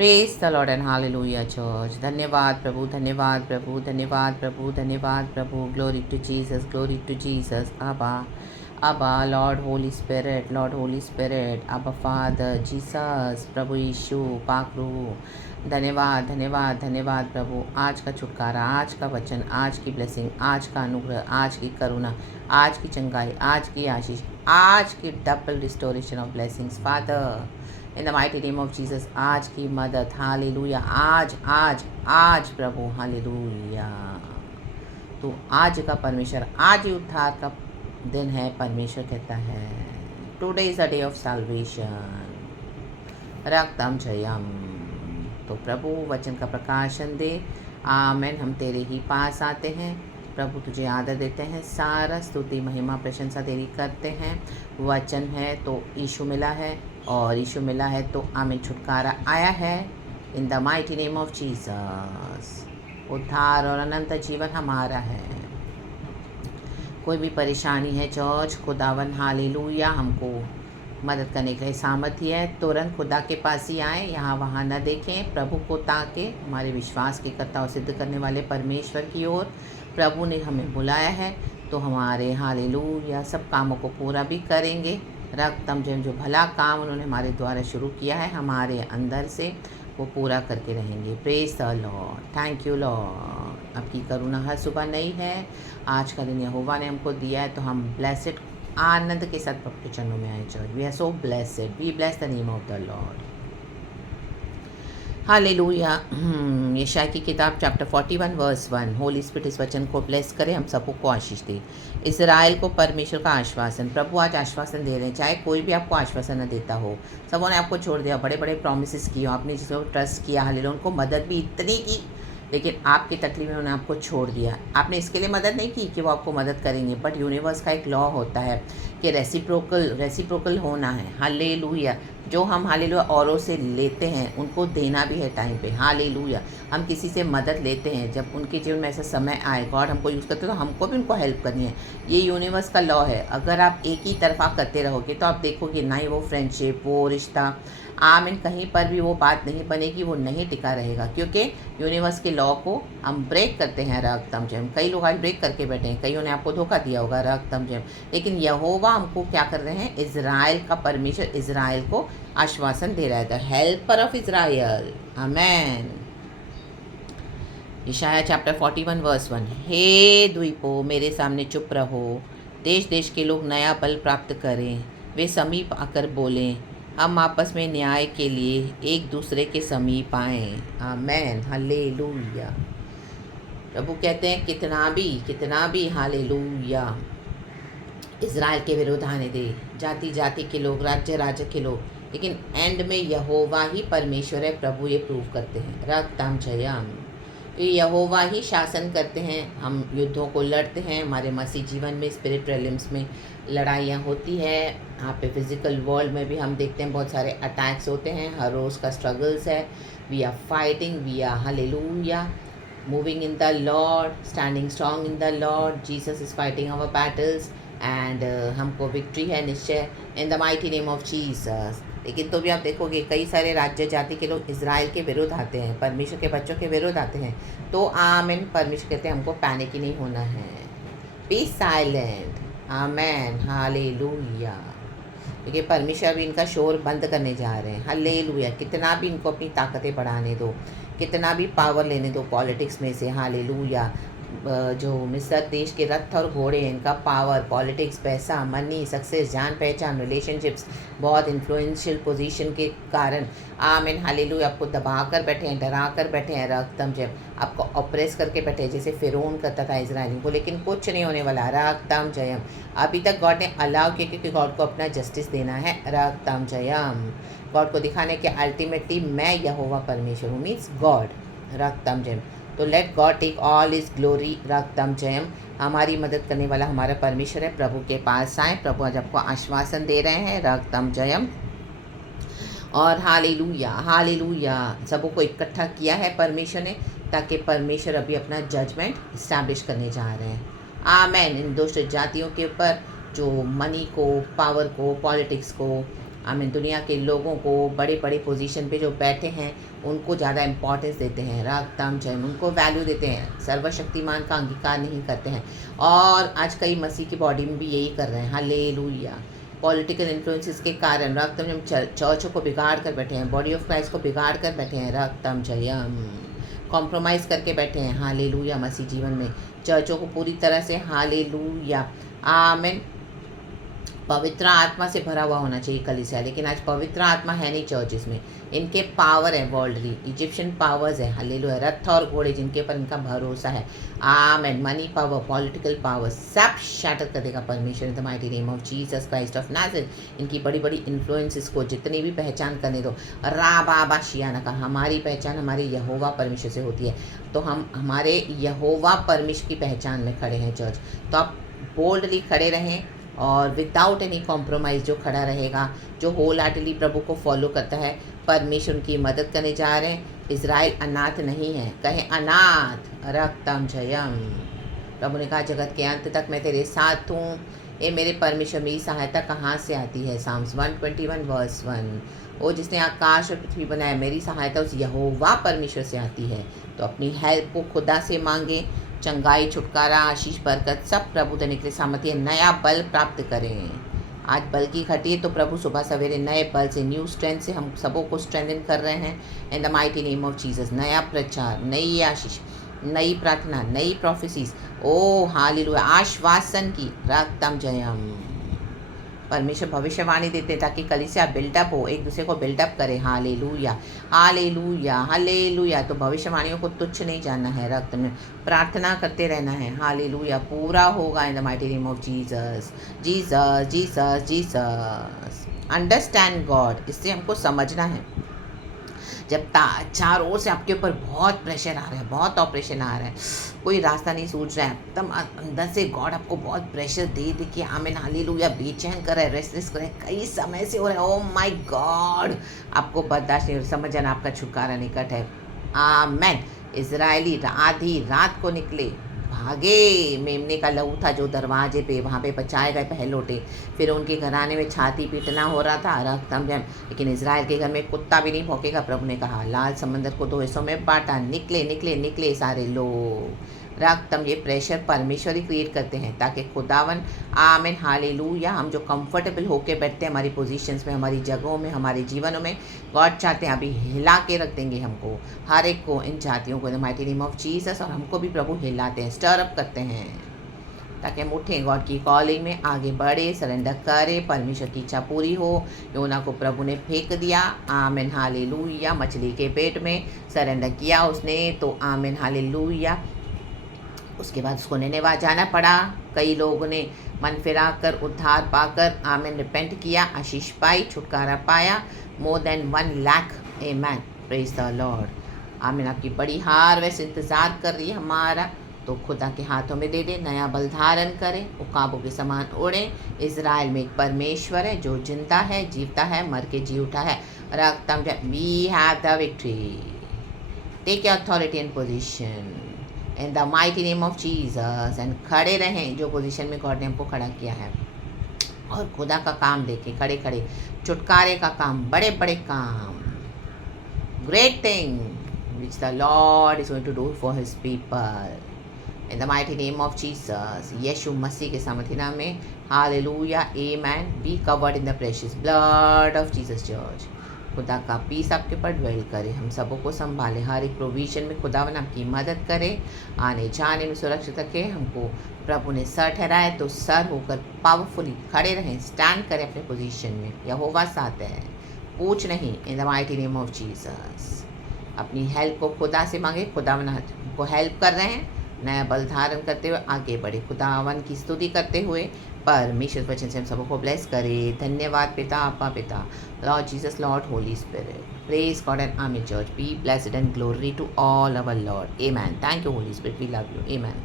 Praise the Lord and hallelujah church. धन्यवाद प्रभु, धन्यवाद प्रभु, धन्यवाद प्रभु, धन्यवाद प्रभु। Glory to Jesus, glory to Jesus. Abba Abba, Lord Holy Spirit, Lord Holy Spirit, Abba Father Jesus, प्रभु यीशु पाक रूह। धन्यवाद धन्यवाद धन्यवाद प्रभु। आज का छुटकारा, आज का वचन, आज की ब्लेसिंग, आज का अनुग्रह, आज की करुणा, आज की चंगाई, आज की आशीष, आज की double restoration of blessings father in the mighty name of Jesus. आज की मदद, हालेलुया। आज आज आज प्रभु, हालेलुया। तो आज का परमेश्वर, आज ही उद्धार का दिन है। परमेश्वर कहता है today is a day of salvation, रक्तम जयम। तो प्रभु वचन का प्रकाशन दे। आमेन। हम तेरे ही पास आते हैं प्रभु, तुझे आदर देते हैं, सारा स्तुति महिमा प्रशंसा तेरी करते हैं। वचन है तो यीशु मिला है, और यीशु मिला है तो आमीन, छुटकारा आया है। इन the mighty name of Jesus उद्धार और अनंत जीवन हमारा है। कोई भी परेशानी है चर्च, खुदावन हालेलुया हमको मदद करने के लिए सामर्थ्य है। तुरंत खुदा के पास ही आए, यहाँ वहाँ न देखें, प्रभु को ताके हमारे विश्वास की कर्ता और सिद्ध करने वाले परमेश्वर की ओर प्रभु ने हमें बुलाया है। तो हमारे हालेलुया सब कामों को पूरा भी करेंगे। रक्तम जो भला काम उन्होंने हमारे द्वारा शुरू किया है, हमारे अंदर से वो पूरा करके रहेंगे। Praise the Lord, thank you Lord. आपकी करुणा हर सुबह नई है। आज का दिन यहोवा ने हमको दिया है, तो हम ब्लेसेड आनंद के साथ प्रभु के चरणों में आए church. We are so blessed, we bless the name of the Lord. Hallelujah. यशाया की किताब चैप्टर 41 वर्स 1। होली स्पिरिट इस वचन को ब्लेस करे, हम सबको आशीष दे। इज़राइल को परमेश्वर का आश्वासन। प्रभु आज आश्वासन दे रहे हैं, चाहे कोई भी आपको आश्वासन न देता हो। सबों ने आपको छोड़ दिया, बड़े बड़े प्रॉमिसेस किए हो, आपने जिसको ट्रस्ट किया, हालेलुया, उनको मदद भी इतनी की, लेकिन आपकी तकलीफ में उन्होंने आपको छोड़ दिया। आपने इसके लिए मदद नहीं की कि वो आपको मदद करेंगे, बट यूनिवर्स का एक लॉ होता है कि रेसिप्रोकल होना है। हालेलुया। जो हम हालेलुया औरों से लेते हैं उनको देना भी है टाइम पे। हालेलुया। हम किसी से मदद लेते हैं, जब उनके जीवन में ऐसा समय आए, गॉड हमको यूज़ करते हैं, तो हमको भी उनको हेल्प करनी है। ये यूनिवर्स का लॉ है। अगर आप एक ही तरफा करते रहोगे तो आप देखोगे ना ही वो फ्रेंडशिप, वो रिश्ता, आमीन, कहीं पर भी वो बात नहीं बनेगी, वो नहीं टिका रहेगा, क्योंकि यूनिवर्स के लॉ को हम ब्रेक करते हैं। रक्तम जयम। कई लोग आज ब्रेक करके बैठे हैं, कईयों ने आपको धोखा दिया होगा। रक्तम जयम। लेकिन यहोवा हमको क्या कर रहे हैं, इज़राइल का परमेश्वर इज़राइल को आश्वासन दे रहा है, the helper of Israel. Amen. यशाया चैप्टर 41 वर्स 1। हे द्वीपों, मेरे सामने चुप रहो, देश देश के लोग नया बल प्राप्त करें, वे समीप आकर बोलें, हम आपस में न्याय के लिए एक दूसरे के समीप आएँ। आमेन। हालेलुया। प्रभु कहते हैं कितना भी हालेलुया इज़राइल के विरुद्ध आने दे, जाति जाति के लोग, राज्य राज्य के लोग, लेकिन एंड में यहोवा ही परमेश्वर है। प्रभु ये प्रूव करते हैं। रक्तम जयम। ये यहोवा ही शासन करते हैं। हम युद्धों को लड़ते हैं, हमारे मसीह जीवन में स्पिरिट रेलिम्स में लड़ाइयाँ होती है। यहाँ पे फिजिकल वर्ल्ड में भी हम देखते हैं बहुत सारे अटैक्स होते हैं, हर रोज़ का स्ट्रगल्स है। We are fighting, we are hallelujah moving in the Lord, standing strong in the Lord. Jesus is fighting our battles and हमको विक्ट्री है निश्चय in the mighty name of Jesus. लेकिन तो भी आप देखोगे कई सारे राज्य जाति के लोग इज़राइल के विरुद्ध आते हैं, परमेश्वर के बच्चों के विरुद्ध आते हैं। तो आमीन। परमेश्वर कहते हैं हमको पैनिक ही नहीं होना है, बी साइलेंट। आमेन। हालेलुया। क्योंकि परमेश्वर भी इनका शोर बंद करने जा रहे हैं। हालेलुया। कितना भी इनको अपनी ताकतें बढ़ाने दो, कितना भी पावर लेने दो पॉलिटिक्स में से। हालेलुया। जो मिस्र देश के रथ और घोड़े हैं, इनका पावर, पॉलिटिक्स, पैसा, मनी, सक्सेस, जान पहचान, रिलेशनशिप्स, बहुत इन्फ्लुएंशियल पोजीशन के कारण आमीन हालेलुया आपको दबा कर बैठे हैं, डरा कर बैठे हैं। रक्तम जयम। आपको ऑप्रेस करके बैठे हैं, जैसे फिरौन करता था इजराइलियों को, लेकिन कुछ नहीं होने वाला। रक्तम जयम। अभी तक गॉड ने अलाउ किया, क्योंकि गॉड को अपना जस्टिस देना है। रक्तम जयम। गॉड को दिखाने के अल्टीमेटली मैं यहोवा परमेश्वर हूँ, मीन्स गॉड। रक्तम जयम। तो let God take all is glory. रक्तम जयम। हमारी मदद करने वाला हमारा परमेश्वर है। प्रभु के पास आए। प्रभु आज आपको आश्वासन दे रहे हैं। रक्तम जयम। और हालेलुया हालेलुया। सबों को इकट्ठा किया है परमेश्वर ने, ताकि परमेश्वर अभी अपना जजमेंट इस्टेब्लिश करने जा रहे हैं। आमेन। इन दुष्ट जातियों के ऊपर जो मनी को, पावर को, पॉलिटिक्स को, आमीन। दुनिया के लोगों को बड़े बड़े पोजीशन पे जो बैठे हैं उनको ज़्यादा इम्पोर्टेंस देते हैं, रागताम जयम, उनको वैल्यू देते हैं, सर्वशक्तिमान का अंगीकार नहीं करते हैं। और आज कई मसीह की बॉडी में भी यही कर रहे हैं। हालेलुया। पॉलिटिकल इन्फ्लुएंसेस के कारण रागताम जयम चर्चों को बिगाड़ कर बैठे हैं, बॉडी ऑफ क्राइस्ट को बिगाड़ कर बैठे हैं, रागताम जयम, कॉम्प्रोमाइज़ करके बैठे हैं। हालेलुया। मसीह जीवन में चर्चों को पूरी तरह से, हालेलुया, आमीन, पवित्र आत्मा से भरा हुआ होना चाहिए कलीसिया, लेकिन आज पवित्र आत्मा है नहीं चर्चेस में। इनके पावर है वर्ल्डली, इजिप्शियन पावर्स है, हालेलुया, रथ और घोड़े जिनके पर इनका भरोसा है, आमेन, मनी पावर, पॉलिटिकल पावर, सब शैटर कर देगा परमेश्वर इन the mighty name of Jesus Christ of Nazareth. इनकी बड़ी बड़ी इन्फ्लुएंसेस को जितनी भी पहचान करने दो, राबा शियाना का, हमारी पहचान हमारे यहोवा परमेश्वर से होती है, तो हम हमारे यहोवा परमेश्वर की पहचान में खड़े हैं चर्च। तो आप बोल्डली खड़े रहें और विदाउट एनी कॉम्प्रोमाइज़ जो खड़ा रहेगा, जो होल हार्टली प्रभु को फॉलो करता है, परमेश्वर उनकी मदद करने जा रहे हैं। इज़राइल अनाथ नहीं है, कहे अनाथ, रक्तम जयम। प्रभु ने कहा जगत के अंत तक मैं तेरे साथ हूँ। ये मेरे परमेश्वर, मेरी सहायता कहाँ से आती है? Psalms 121 verse 1। वो जिसने आकाश और पृथ्वी बनाया, मेरी सहायता उस यहोवा परमेश्वर से आती है। तो अपनी हेल्प को खुदा से मांगे, चंगाई, छुटकारा, आशीष, बरकत सब प्रभु देने के लिए सामर्थ्य है। नया बल प्राप्त करें। आज बल की घटी है तो प्रभु सुबह सवेरे नए बल से, न्यू स्ट्रेंथ से हम सबों को स्ट्रेंथन कर रहे हैं इन the mighty name of Jesus. नया प्रचार, नई आशीष, नई प्रार्थना, नई प्रोफेसीज, ओ हालेलुया, आश्वासन की, रागतम जयम। परमेश्वर भविष्यवाणी देते हैं ताकि कलीसिया बिल्डअप हो, एक दूसरे को बिल्डअप करे। Hallelujah, hallelujah, hallelujah. तो भविष्यवाणियों को तुच्छ नहीं जानना है, रक्त में प्रार्थना करते रहना है। हालेलुया, पूरा होगा इन the mighty name of Jesus, Jesus, Jesus, Jesus. Understand God, इससे हमको समझना है। जब चारों ओर से आपके ऊपर बहुत प्रेशर आ रहा है, बहुत ऑपरेशन आ रहा है, कोई रास्ता नहीं सूझ रहा है, तब अंदर से गॉड आपको बहुत प्रेशर दे दे के आमीन हालेलुया बेचैन कर रहा है, रेस्टलेस कर रहा है, कई समय से हो रहा है, ओ माय गॉड, आपको बर्दाश्त नहीं, समझ जाना आपका छुटकारा निकट है। आमीन। इजरायली आधी रात को निकले, भागे, मेमने का लहू था जो दरवाजे पे, वहाँ पे बचाए गए पहलोटे। फिर उनके घराने में छाती पीटना हो रहा था, रक्तम जम, लेकिन इजराइल के घर में कुत्ता भी नहीं भौंकेगा। प्रभु ने कहा, लाल समंदर को 2 हिस्सों में बांटा, निकले निकले निकले सारे लोग। रक्तम, ये प्रेशर परमेश्वर ही क्रिएट करते हैं ताकि खुदावन, आमीन हालेलुया, हम जो कंफर्टेबल होके बैठते हैं हमारी पोजीशंस में, हमारी जगहों में, हमारे जीवनों में, गॉड चाहते हैं अभी हिला के रख देंगे हमको, हर एक को, इन जातियों को, इन the mighty name of Jesus. और हमको भी प्रभु हिलाते हैं, स्टर अप करते हैं ताकि हम उठें, गॉड की कॉलिंग में आगे बढ़े, सरेंडर करें, परमेश्वर की इच्छा पूरी हो। योना को प्रभु ने फेंक दिया, आमीन हालेलुया, मछली के पेट में सरेंडर किया उसने, तो आमीन हालेलुया। उसके बाद उसको निनेवा जाना पड़ा। कई लोगों ने मन फिरा कर उद्धार पाकर आमीन रिपेंट किया, आशीष पाई, छुटकारा पाया। मोर देन 1 लाख, आमीन, प्रेज द लॉर्ड। आमीन। आपकी बड़ी हार्वेस्ट इंतज़ार कर रही है हमारा, तो खुदा के हाथों में दे दे, नया बल धारण करें, उकाबों के समान उड़ें। इज़राइल में एक परमेश्वर है जो जिंदा है, जीवता है, मर के जी उठा है। रक्तम, we have the victory. Take your authority and position in the mighty name of Jesus and खड़े रहें जो पोजीशन में गॉड ने हमको खड़ा किया है, और खुदा का काम देखें, खड़े खड़े, छुटकारे का काम, बड़े बड़े काम, great thing which the Lord is going to do for his people in the mighty name of Jesus, यीशु मसीह के सामर्थी नाम में, hallelujah, amen. Be covered in the precious blood of Jesus church. खुदा का पीस आपके ऊपर ड्वेल करे, हम सबों को संभाले, हर एक प्रोविजन में खुदावन आपकी मदद करे, आने जाने में सुरक्षित रखे। हमको प्रभु ने सर ठहराए तो सर होकर पावरफुली खड़े रहें, स्टैंड करें अपने पोजीशन में। यहोवा साथ है, पूछ नहीं, इन the mighty name of Jesus. अपनी हेल्प को खुदा से मांगे, खुदावन हमको हेल्प कर रहे हैं, नया बल धारण करते हुए आगे बढ़े, खुदावन की स्तुति करते हुए परमेश्वर वचन से हम सबको ब्लेस करे। धन्यवाद पिता, आपा पिता, Lord Jesus, Lord Holy Spirit, praise God and amen church, be blessed and glory to all our Lord, amen. Thank you Holy Spirit, we love you, amen.